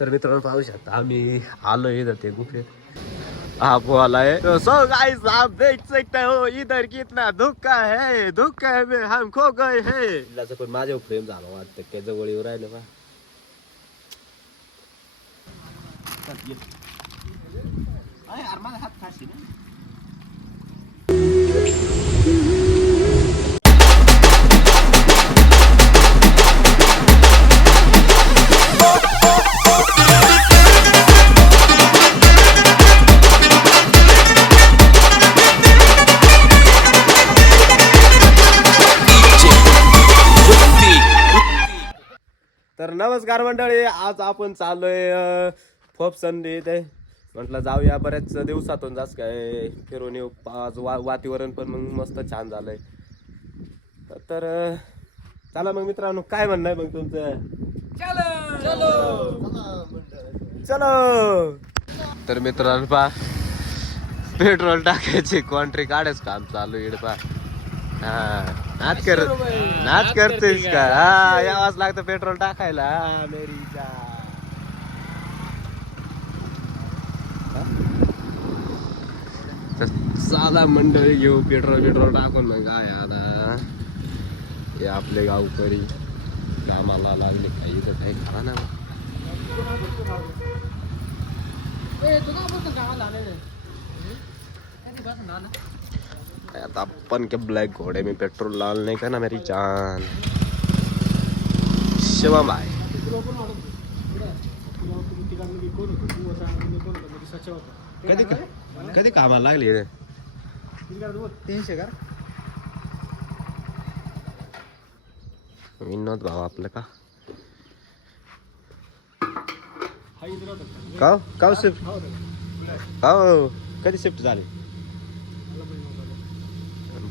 तर मित्रांनो पाहू शकता आम्ही आलो इधर ते गुफेत. आप वाला है सो गाइस आप देख सकते हो इधर कितना धुक्का है धुक्का में हम खो गए है. पण माझ्या प्रेम झालं वाटतं त्या जवळ येऊ राहिलं बा. तर नमस्कार मंडळी आज आपण चाललोय फोप संडे ते म्हटलं जाऊया बऱ्याच दिवसातून जास्त काय फिरून येऊ. आज वा वातावरण पण मग मस्त छान झालंय. तर चला मग मित्रांनो काय म्हणणं आहे मग तुमचं? चलो! तर मित्रांनो पा पेट्रोल टाकायचे कॉन्ट्री काढायच काम चालू इकडे पा हा. नाच कर नाच करतेस का? हा यावाच लागतं पेट्रोल टाकायला. मेरी जान. तर चला मंडळी घेऊ पेट्रोल पेट्रोल टाकून मग काय आता? हे आपले गावकरी कामाला लागले काही तर काही खरा ना. आता अपन के ब्लैक घोड़े में पेट्रोल लाल नहीं करना मेरी जान। शिवम भाई कधी कधी कामाला लागली विनोद भाऊ आपलं का का का शिफ्ट का कधी शिफ्ट झाली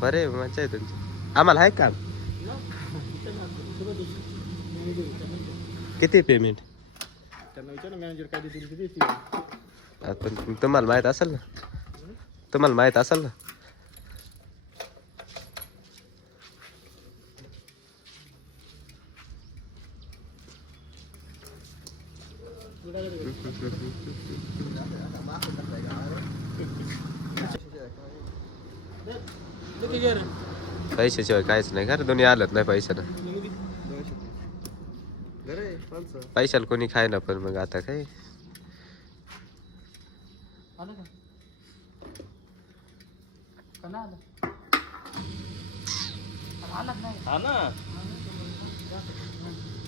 बरे मजा आहे तुमची आम्हाला आहे काम किती पेमेंट पण तुम्हाला माहीत असेल ना तुम्हाला माहीत असेल ना पैशाशिवाय काहीच नाही. का रे दुनिया आलत नाही पैशानं. पैशाला कोणी खाय ना पण मग आता काय?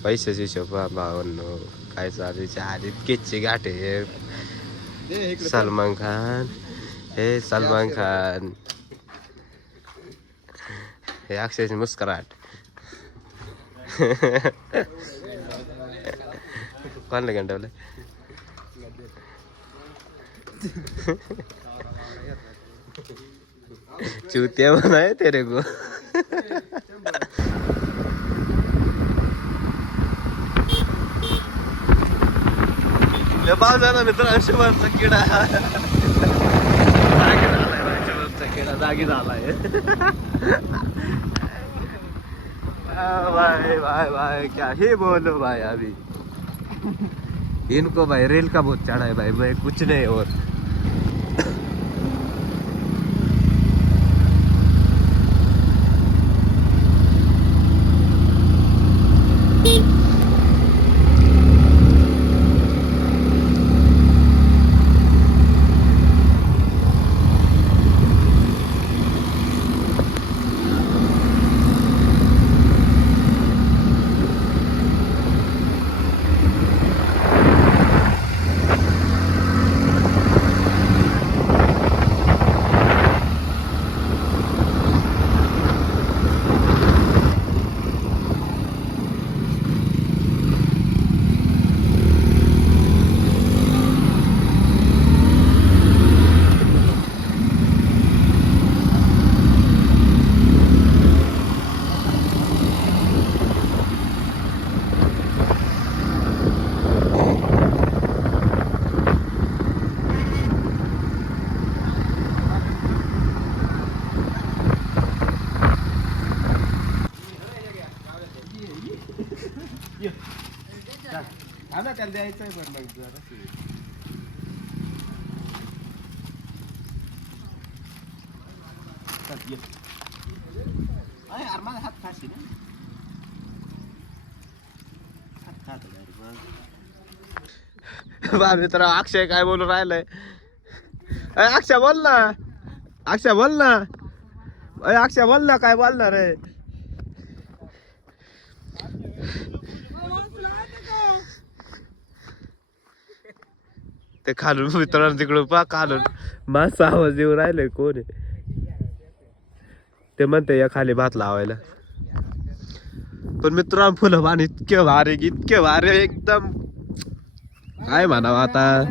पैशाची हिशोब भावनो काय चालू चार इतकेची गाठे सलमान खान हे सलमान खान. हे अक्षयची मुस्कराट कोणला गंडवलं चुतिया बनाए तेरे को पावसाचा मित्र अंशुमानचा किडा. जागी झालाय किडा जागी झालाय भाई भाई भाई क्या ही बोलो भाई अभी। इनको भाई रेल का बहुत चढ़ा है भाई मैं कुछ नहीं और। हा ना त्याला द्यायचंय पण मग जरा. चल, अरे माझा हात खाशी ना. हात खातो बा मित्र अक्षय काय बोलून राहिलंय? अक्षय बोल ना. अक्षय बोल ना. अक्षय बोल ना काय बोलणार आहे? ते खालून मित्रांनो तिकडून पा खालून. मासा आवाज येऊ राहिले कोण आहे? ते म्हणते या खाली भात लावायला. पण मित्रांनो फुलं पाणी इतके भारी इतके भारी एकदम. काय म्हणावं आता?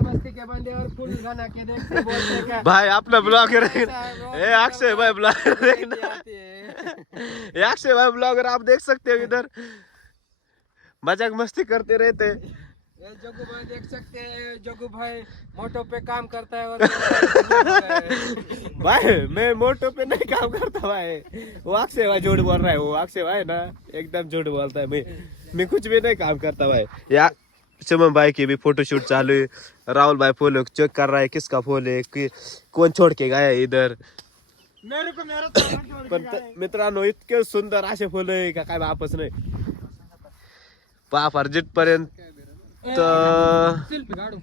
भाई आपला ब्लॉगर हे अक्षय भाई ब्लॉगर अक्षय भाई ब्लॉगर आप देख सकते हो इधर. मजाक मस्ती करते रहते. ये जग्गू भाई देख सकते हैं जग्गू भाई मोटो पे काम करता है और भाई मैं मोटो पे नहीं काम करता भाई। वो अक्षय भाई झूठ बोल रहा है वो अक्षय भाई ना। एकदम झूठ बोलता है मैं मैं कुछ भी नहीं काम करता भाई। या सुमन भाई की भी फ़ोटो शूट चालू है। राहुल भाई फ़ोन चेक कर रहा है किसका फ़ोन है कि कौन छोड़ के गया है इधर? मेरे को मेरा पण त- मित्रांनो इतके सुंदर असे फुलं आहे का काय वापस नाही. पहा फार जिथपर्यंत काढू.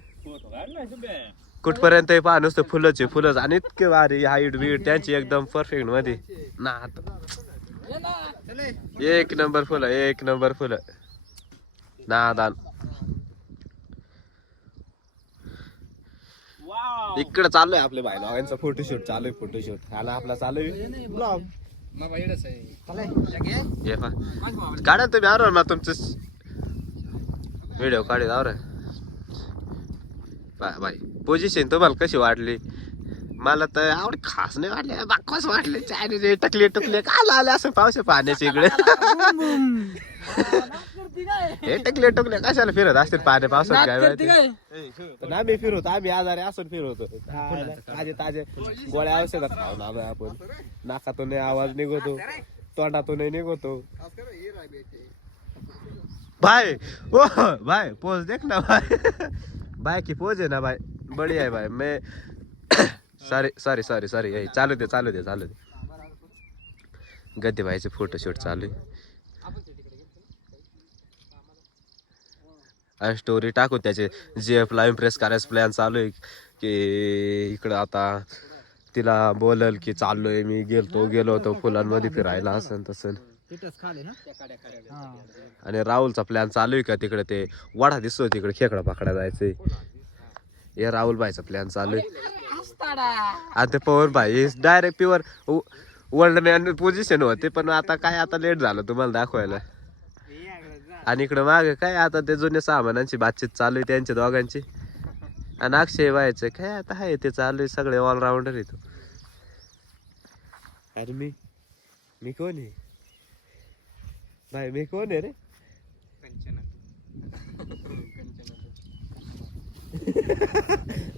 कुठपर्यंत हे पहा नुसतं फुलंच आहे फुलंच. आणि इतके भारी हाईट बीट त्यांची एकदम परफेक्टमध्ये. ना आता. एक नंबर फुलं एक नंबर फुलं. नादान इकडे चालू आहे आपल्या भाई फोटोशूट चालू आहे फोटोशूट ह्याला आपला चालू आहे. ब्लॉग काढा तुम्ही ना तुमचं व्हिडिओ काढत आवर बाय बाय. पोझिशन तुम्हाला कशी वाटली? मला तर आवड खास नाही वाटले बाकवास वाटले. चायनीज टकले टकले का आले असं पावसे पाण्याच्या इकडे. हे टकले टकले कशाला फिरत असतील पाण्या पावसात काय माहिती? पण आम्ही फिरवतो आम्ही आजारी असून फिरवतो. ताजे ताजे गोळ्या औषधात खाऊन आलोय आपण. नाकातून आवाज निघतो तोंडातून निघतो. भाई ओ भाई पोज देख ना भाई। भाई की पोज है ना भाई? बढ़िया है भाई मैं सॉरी सॉरी सॉरी सॉरी यही चालू दे चालू दे चालू दे। गद्दे भाईचे फोटोशूट चालू आहे स्टोरी टाकू त्याचे जी एफला इम्प्रेस करायचं प्लॅन चालू आहे की इकडं आता तिला बोलल की चाललोय मी गेलतो गेलो होतो फुलांमध्ये फिरायला असं तसं आणि राहुलचा प्लॅन चालू आहे का तिकडे ते? वडा दिसतो तिकडे खेकडा पाकडा जायचंय. हे. राहुल भाईचा प्लॅन चालू आहे. आणि ते पवन भाई direct pure world man position होते पण आता काय आता लेट झालं तुम्हाला दाखवायला. आणि इकडं माग काय आता ते जुन्या सामानांची बातचीत चालू आहे त्यांच्या दोघांची. आणि अक्षय व्हायचं काय आता आहे ते चालू आहे सगळे ऑलराऊंडर येतो अरे मी मी कोण आहे? नाही मी कोण आहे रे?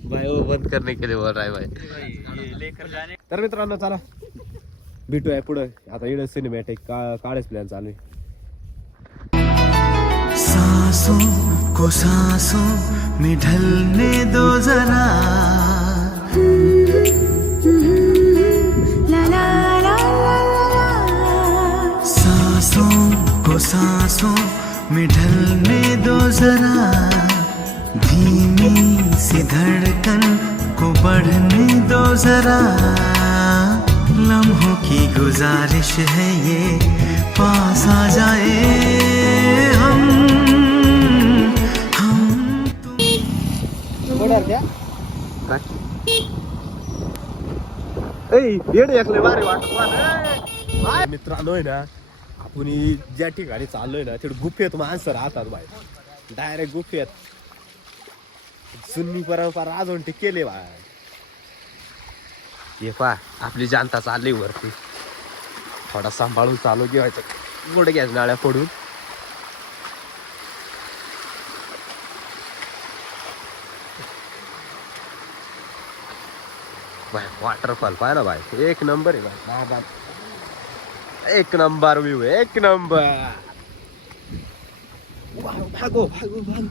बाय वो बंद करणे केले बर राय बाय. तर मित्रांनो चला. भेटूया पुढं. आता इड सिनेमॅटिक का काळेच प्लॅन चालू आहे. को सांसों में ढलने दो जरा. सांसों में ढलने दो जरा। धीमी सी धड़कन को बढ़ने दो जरा। लम्हों की गुजारिश है ये, पास आ जाए हम। हम वाटत मित्रांनो आहे ना कुणी ज्या ठिकाणी चाललोय ना तिथे गुफेत माणसं राहतात बाय डायरेक्ट गुफेत जुनी परंपरा अजून केले बाय हे पा आपली जनता चालली वरती. थोडा सांभाळून चालू घेवायचं गोड घ्यायचं नाळ्या फोडून. बाय वॉटरफॉल पाहिला भाई एक नंबर आहे बाय. बाबा. एक नंबर व्यू एक नंबर. भागो भागो भागो.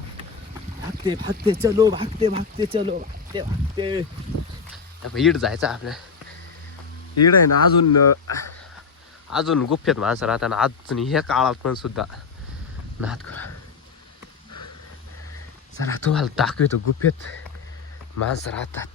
भागते भागते चलो भागते भागते चलो भागते भागते. इड जायचं आपल्या इड आहे ना अजून अजून गुप्फेत माणसं राहताना अजून ह्या काळात पण सुद्धा. नाद चला तुम्हाला दाखवतो गुप्फेत माणसं राहतात.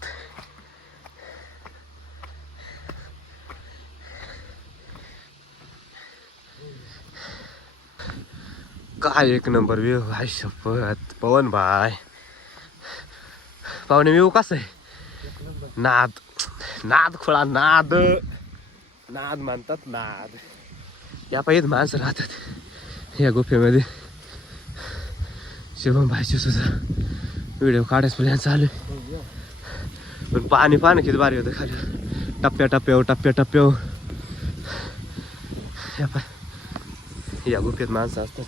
काय एक नंबर व्यू भाई शपथ. पवन भाय पाहुणे व्यू कसं आहे? नाद. नाद खोळा नाद. नाद मानतात नाद. या पाहिजे माणसं राहतात. या गुफेमध्ये. शिवम भाईचे सुद्धा व्हिडिओ काढायच प्लॅन चालू पण पाणी पाणी किती भारी होतं खाली. टप्प्या टप्प्यावर टप्प्या टप्प्यावर. या गुफेत माणसं असतात.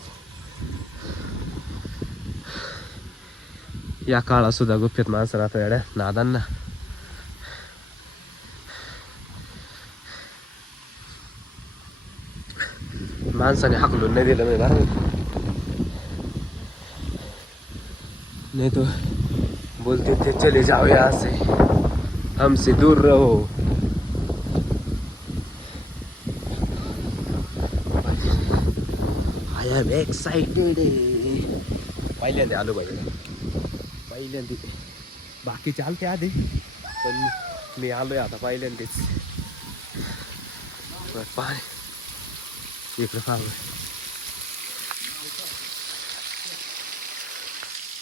या काळात सुद्धा गुफेत माणसं राहतात येड्या नादांना. माणसाने हाकलून नाही दिलं नाही बरं तो बोलते थे चले जाओ यहाँ से हमसे दूर रहो. I am excited. पहिल्यांदा आलो पाहिजे पहिल्यांदा. बाकी चालते आधी. पण मी आलोय आता पहिल्यांदाच. पाणी इकडं पाहू.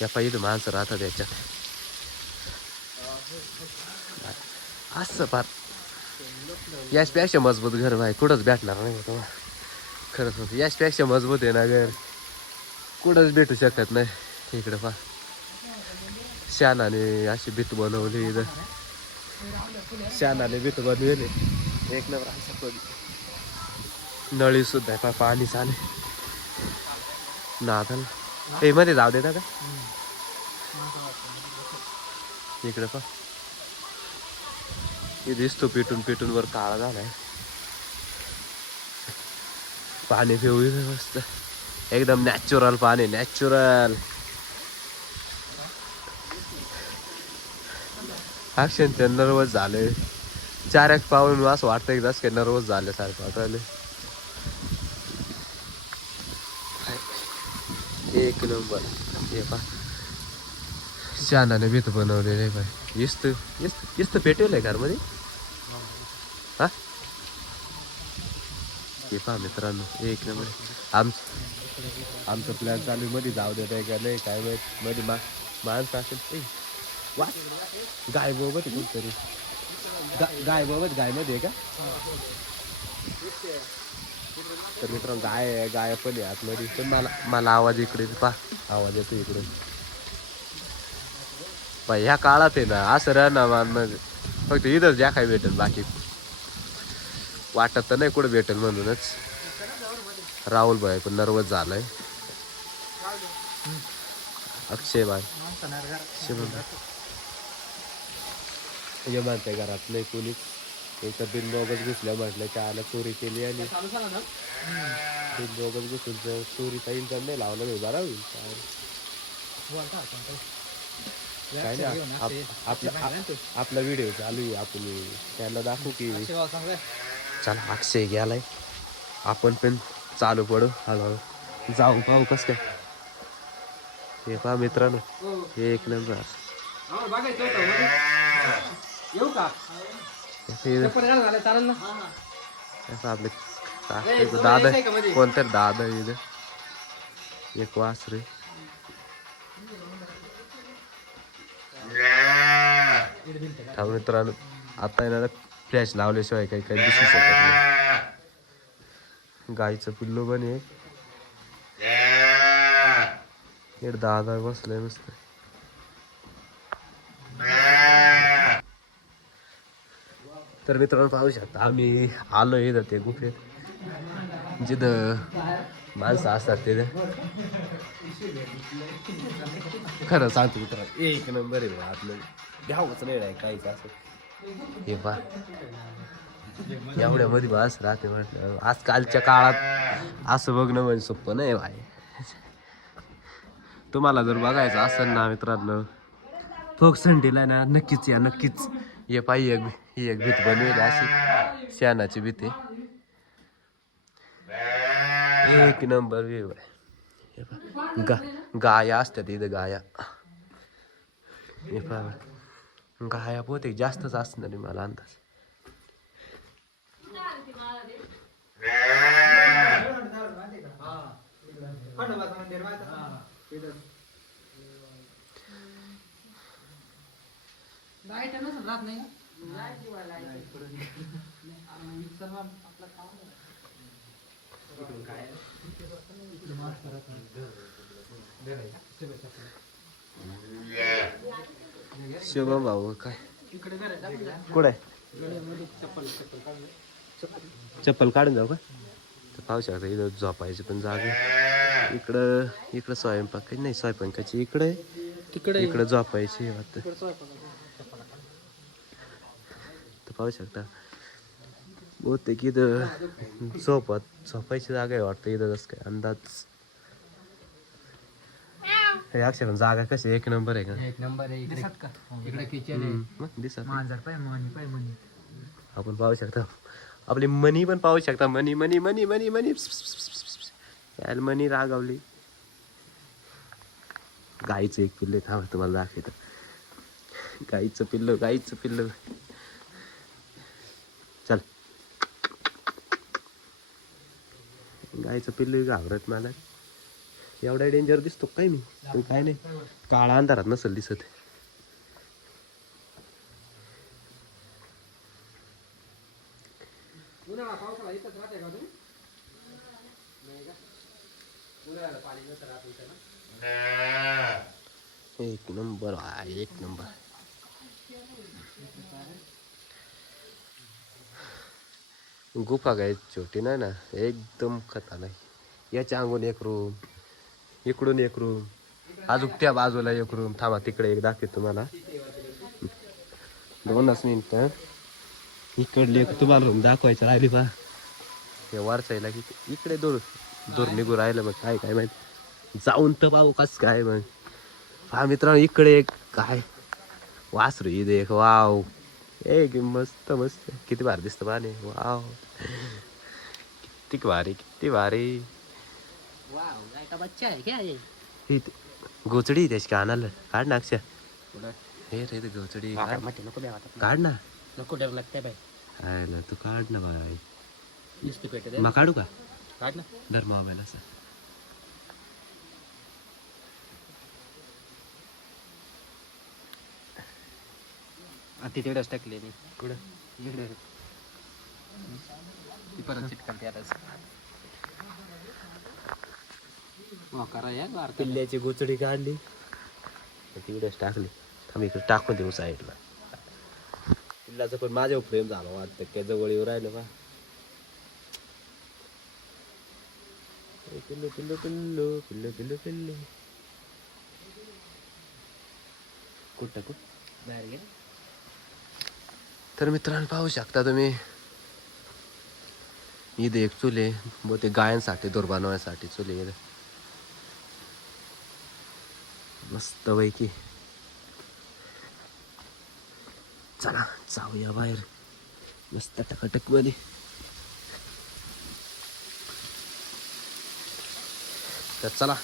या पाहिजे माणसं राहतात याच्यात. असं फार याचपेक्षा मजबूत घर भाई कुठंच भेटणार नाही तुम्हाला. खरंच म्हणतो याचपेक्षा मजबूत आहे ना घर. कुठंच भेटू शकत नाही. इकडे पा शानाने अशी भीत बनवली शानाने भीत बनवली. एक नंबर असं नळी सुद्धा आहे पाणी चाले नादल हे मध्ये जाऊ देता का इकडे पा हे दिसतो पेटून पेटून वर काळा झालाय. पाणी पिऊ मस्त. एकदम नॅचरल पाणी नॅचरल अक्षण ते नर्वस झाले. चार एक पाहून असं वाटतं की जसं झाले सारखं झाल्यासारखं वाटायले. एक नंबर हे पा चांदाने भीत बनवलेले आहे इस्त इस्त इस्त पेटेल आहे घरमध्ये? हा? हे पहा मित्रांनो एक नंबर आम आमचं प्लॅन चालू आहे, मध्ये जाऊ देत आहे का नाही काय माहीत. मध्ये मा माणसं असेल. ए, वा गाय बोबत आहे कुठतरी गा- गाय बोबत गायमध्ये आहे का? तर मित्रांनो गाय आहे गाय पण आहे आतमध्ये. पण मला मला आवाज इकडे पा आवाज येतो इकडे. पा ह्या काळात आहे ना असं राहणं मग फक्त इथंच ज्या काही भेटेल बाकी वाटत तर नाही कुठं भेटेल म्हणूनच. राहुल भाई पण नर्वस झालाय. अक्षय भाई. शिवम हे म्हणते घरात नाही कोणी. एक बिन बोगस घुसल्या म्हटलं काय चोरी केली आणि बिन बोगस घुसून जर चोरीचा इल्जाम नाही लावला नाही बरा होईल. काय नाही आप- आपला आप- आपला व्हिडिओ चालू आहे आपण त्याला दाखवू की. चला अक्षय गेलाय. आपण पण चालू पडू हळूहळू. जाऊ पाहू कस काय. हे पहा मित्रांनो एक नंबर आम्हाला बघायचं होतं मध्ये. येऊ का? हे चप्पल घाल झालं चालेल ना? असं आपले दादा? कोणतरी दादा इथं. एक वासरे. थांब मित्रांनो आता येणार फ्लॅश लावल्याशिवाय काही काही दिसू शकत नाही. गाईचं पिल्लू पण आहे. एक दादा बसलाय नुसतं. तर मित्रांनो पाहू शकता आम्ही आलो इथं ते गुफेत. जिथं माणसं असतात तिथं. खरं सांगतो मित्रांनो एक नंबर आहे आपलं घ्यावंच नाही राय काहीच असं. हे पा एवढ्या मध्ये बस राहते म्हटलं आजकालच्या काळात असं बघणं म्हणजे सोपं नाही भाई. तुम्हाला जर बघायचं असेल ना मित्रांनो फोक संडेला ना नक्कीच या नक्कीच. ये पाहिजे एक ही एक भीत बनवेल अशी शहाणाची भीत आहे एक नंबर व्ह्यू आहे हे गा गाया असतात इथं गाया। हे पहा. गाया बहुतेक जास्तच असणार आहे मला अंदाज शुभम भाऊ काय? कुठे? चप्पल काढून जाऊ का? तर पाहू शकता इथं झोपायची पण जागा इकडं इकडं स्वयंपाक नाही स्वयंपाकाची इकडे तिकडे इकडं झोपायची वाटतं. पाहू शकता. बहुतेक इथं झोपत झोपायची जागा आहे वाटतं इथं कसं काय अंदाज. हे अक्षर जागा कशी एक नंबर आहे का? एक नंबर आहे इकडे इकडे किचन आहे. हम्म, मग दिसत मांजर पाय मनी पाय मनी. आपण पाहू शकता. आपली मनी पण पाहू शकता. मनी मनी मनी मनी मनी. यार मनी रागावली. गाईचं एक पिल्ले थांबा तुम्हाला दाखवतं. गाईचं पिल्लं गाईचं पिल्लं. गाईचं पिल्लू घाबरत मला. एवढा डेंजर दिसतो काय मी? पण काय नाही. काळा अंधारात नसेल दिसत. एक नंबर एक नंबर. गुफा काय छोटी नाही ना. एकदम खतरनाक. याच्या अंगून एक रूम इकडून एक रूम अजून त्या बाजूला एक रूम थांबा तिकडे एक दाखवतो तुम्हाला. दोनच मिनिट. इकडली एक तुम्हाला रूम दाखवायचं राहिली बा. हे वारसायला की इकडे दूर दूर निघू राहिलं मग काय काय माहीत. जाऊन तर पाहू कस काय मग. हा मित्रांनो इकडे एक काय? वासरू इथे एक. वाव. एक मस्त मस्त. किती भारी दिसतं पाणी वाव. किती भारी किती बच्चा है क्या ही गोचडी त्याची कानाला. काढ ना हे रे ते गोचडी काढ. नको ना. नको डर लागते बाई. हायला तू काढ ना बाय नुसती पेट दे. मग काढू का? काढ ना. धर मोबाईल असा. ती तेवढंच टाकले मी. कुठं? ती परत या वार्ता पिल्ल्याची गोचडी काढली. तिकडेच टाकली. थांब इकडे टाकून देऊ साईडला. पिल्लाचं पण माझ्यावर प्रेम झालं वाटतं. त्या जवळ येऊ राहिलं बा. पिल्लू पिल्लू पिल्लू पिल्लू पिल्लू पिल्लू. कुठं कुठ? बाहेर घे तर मित्रांनो पाहू शकता तुम्ही. ईद एक चुले बहुतेक गायांसाठी गायनसाठी बनवायसाठी चुले इथे मस्त पैकी चला जाऊया बाहेर. मस्त टकाटकमध्ये. तर चला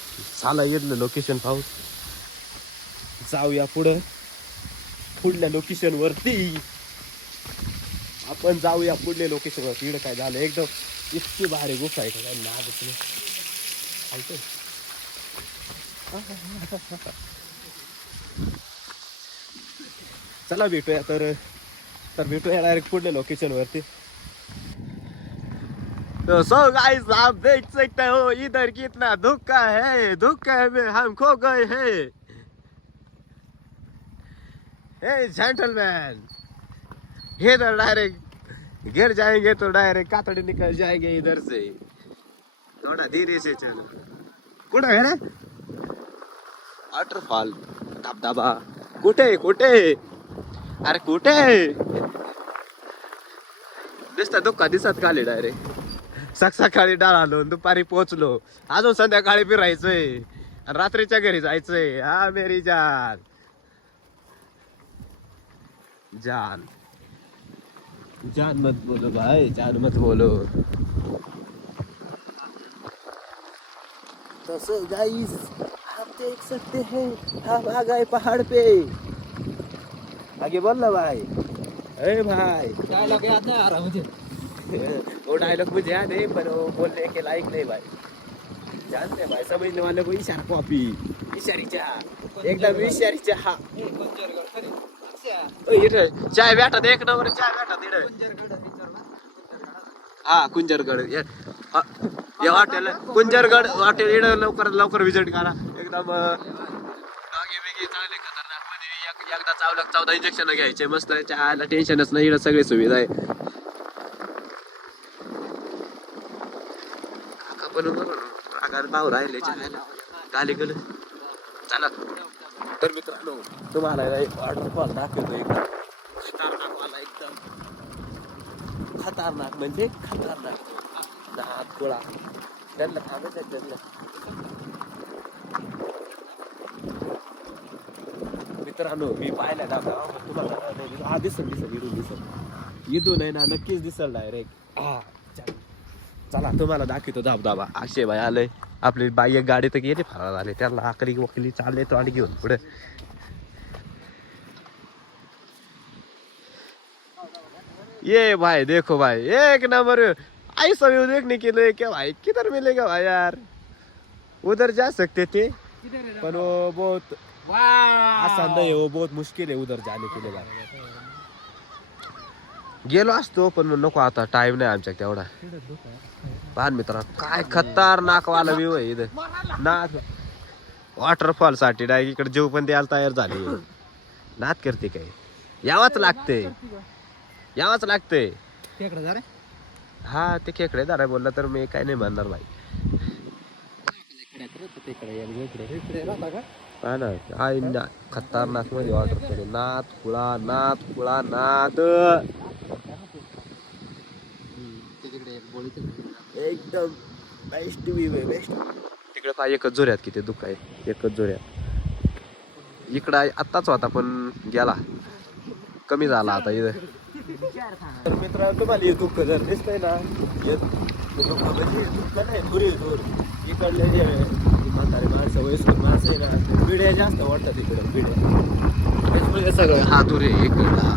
चाला येतलं लोकेशन पाहू जाऊया पुढं. पुढल्या लोकेशन वरती. आपण जाऊया पुढले लोकेशन तिकडे काय झालं? एकदम इतकी भारी गुफा आहे काय नादच ऐकतो चला भेटूया. तर तर भेटूया डायरेक्ट पुढल्या लोकेशन वरती तो सो गाइस आप देख सकते हो इधर कितना धुक्का है? धुक्का में हम खो गए हैं। हे जेंटलमैन इधर डायरेक्ट गिर जाएंगे तो डायरेक्ट कातड़ी निकल जाएंगे इधर से. थोड़ा धीरे से चलो. कुठं आहे रे? वॉटरफॉल धबधबा. कुठे कुठे अरे कुठे दिसता दुःखा दिसत खाली डायरेक्ट सक सकाळी डाळ आलो दुपारी पोहोचलो अजून संध्याकाळी फिरायचंय. रात्रीच्या घरी जायचंय. हा मेरी जान. जान. जान मत बोलो भाई जान मत बोलो। तो सो गाइस आप देख सकते हैं हम आ गए पहाड़ पे। आगे बोल ना भाई। ए भाई। डायलॉग याद नाही आ रहा मुझे। वो डायलॉग मुझे याद है पर वो बोलने के लायक नहीं भाई। जानते हैं भाई समझने वाले को इशारा कॉपी। इशारी चहा। एकदम इशारी चहा। इथं चाय भेटत एक नंबर चाय भेटत इथं. हा कुंजरगड हे- हॉटेल कुंजरगड हॉटेल इकडं लवकर लवकर विजिट करा. एकदम डॉगी बिगी चांगले खतरनाकमध्ये. एक- एकदा चावलं चौदा इंजेक्शन घ्यायचे. मस्त चहाला टेन्शनच नाही इकडं सगळी सुविधा आहे. काका पण रागात भाऊ राहिले. चहाला गाली गेलं चला. तर मित्रांनो तुम्हाला वॉटरफॉल दाखवतो एकदम खतरनाक वाला एकदम. खतरनाक म्हणजे खतरनाक. नाक गोळा. त्यांना थांबत त्यांना. मित्रांनो मी पाहिला दाखवा तुम्हाला हा दिसल दिसल इथून दिसल. इथून आहे ना नक्कीच दिसल डायरेक्ट हा चला. तुम्हाला दाखवतो धबधबा अक्षय भाई आलंय. आपली बाई एक गाडी तर गेली फार झाले. त्याला आकरी वकली चालले तो आणि घेऊन पुढे. ये भाई देखो भाई एक नंबर. ऐसा व्यू देखने के लिए क्या भाई किधर मिलेगा भाई यार? उधर जा सकते थे पर वो बहुत आसान नहीं है वो बहुत मुश्किल है उधर जाने के लिए भाई. गेलो असतो पण नको आता टाइम नाही आमच्या तेवढा. पान मित्र काय खतरनाक वाला व्ह्यू आहे इथं. नाक. वॉटरफॉलसाठी डायरेक्ट इकडे जीव पण द्यायला तयार झाली. नात करते काय? यावाच लागते यावाच लागते. हा ते खेकडे दारा बोलला तर मी काय नाही म्हणणार भाई? हा ना आई ना खतरनाकमध्ये केले. नाथ कुळा नाथ कुळा नाथ एकदम बेस्ट व्ह्यू आहे बेस्ट तिकडे पहा एकच जोऱ्यात किती दुःख आहे? एकच जोऱ्यात इकडं आहे, आत्ताच होता पण गेला. कमी झाला आता इथं. तर मित्र तुम्हाला हे दुःख जर दिसतंय ना दुःख म्हणजे दुःख नाही धुरी धूर इकडले जे म्हातारे माणसं वयस्कर माणसं आहे ना पिढ्या जास्त वाटतात इकडं पिढ्या हे सगळं हा धुरे इकडला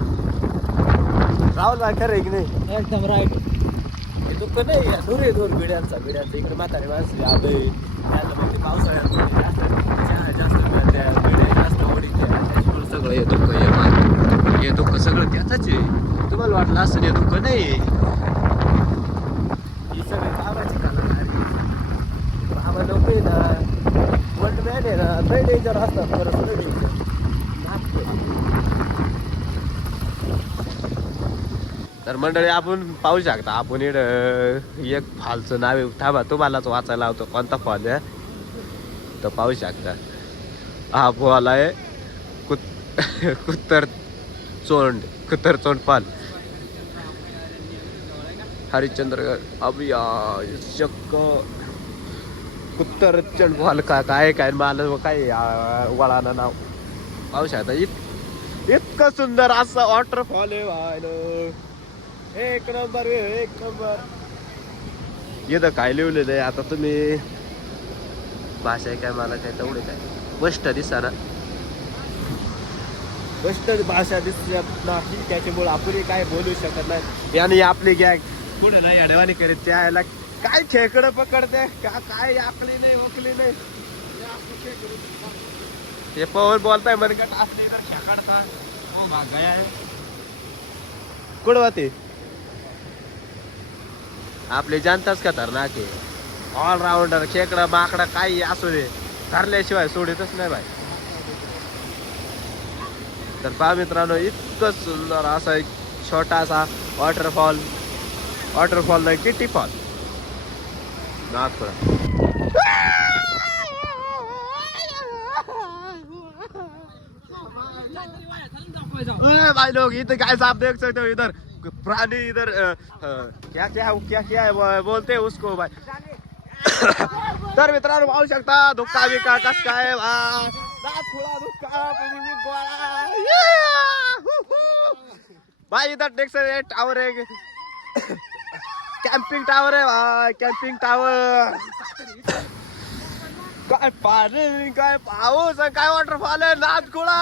राहुल खरं आहे की नाही? एकदम राईट हे दुःख नाही धुरे धूर भिड्यांचा भिड्यांचा इकडे म्हातारे माणसं आदय त्याला म्हणजे पावसाळ्यात म्हणजे जास्त चहा जास्त त्याच्यामुळे सगळं हे दुःख हे मान हे दुःख सगळं त्याचंच आहे. तुम्हाला वाटलं असं हे दुःख नाही? ही सगळी कामाची कामं आहे. कामं लोक आहे ना वर्ल्ड मॅन आहे ना लय डेंजर असतात खरंच लय डेंजर तर मंडळी आपण पाहू शकता आपण इड एक फॉलचं नाव आहे. थांबा तुम्हालाच वाचायला लावतो. कोणता फॉल आहे? तो पाहू शकता. हा फॉल आहे. कुत कुत्तर चोंड कुत्तर चोंड फॉल. हरिश्चंद्रगड अभिया चक्क कुत्तर चंड फॉल का काय काय मला काय वळाना वळानं नाव. पाहू शकता इत इतकं सुंदर असं वॉटरफॉल आहे एक नंबर एक नंबर. इथं काय लिहिलेलं आहे आता तुम्ही भाषा आहे काय मला काय तेवढे काय? स्पष्ट दिसा ना. स्पष्ट भाषा दिसत नाही त्याच्यामुळे आपण काय बोलू शकत नाही. आणि आपली गॅग पुढे नाही अडवाणी करीत त्याला काय खेकडं पकडते? का काय आकली नाही ओकली नाही? हे पवन बोलताय मनगट असले तर खेकडता? हो भाग कुठं होते? आपले जनताच खतरनाक आहे ऑलराऊंडर खेकडा माकडा काही असू दे. धरल्याशिवाय सोडितच नाही बाई. तर पहा मित्रांनो इतकं सुंदर असा एक छोटासा वॉटरफॉल वॉटरफॉल नाही किटी फॉल नागपुरा अरे भाई लोग इधर गाइस आप देख सकते हो इधर? प्राणी इधर क्या क्या क्या क्या है, बोलते उसको भाई। तर मित्रांनो पाहू शकता? धुक्का बिका कस काय वा. नाद खुळा धुक्का तुम्ही टेक्सर टावर आहे कॅम्पिंग टावर आहे भाई कॅम्पिंग टावर। काय पाणी काय पाऊस काय वॉटरफॉल आहे नाथ कुळा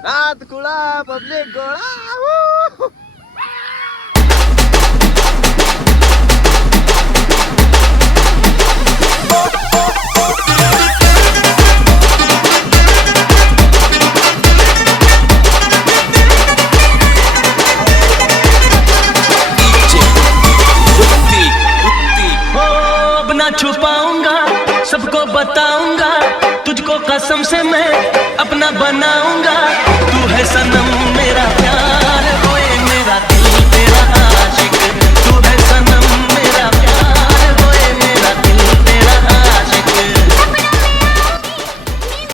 हु. नाद खुळा पब्लिक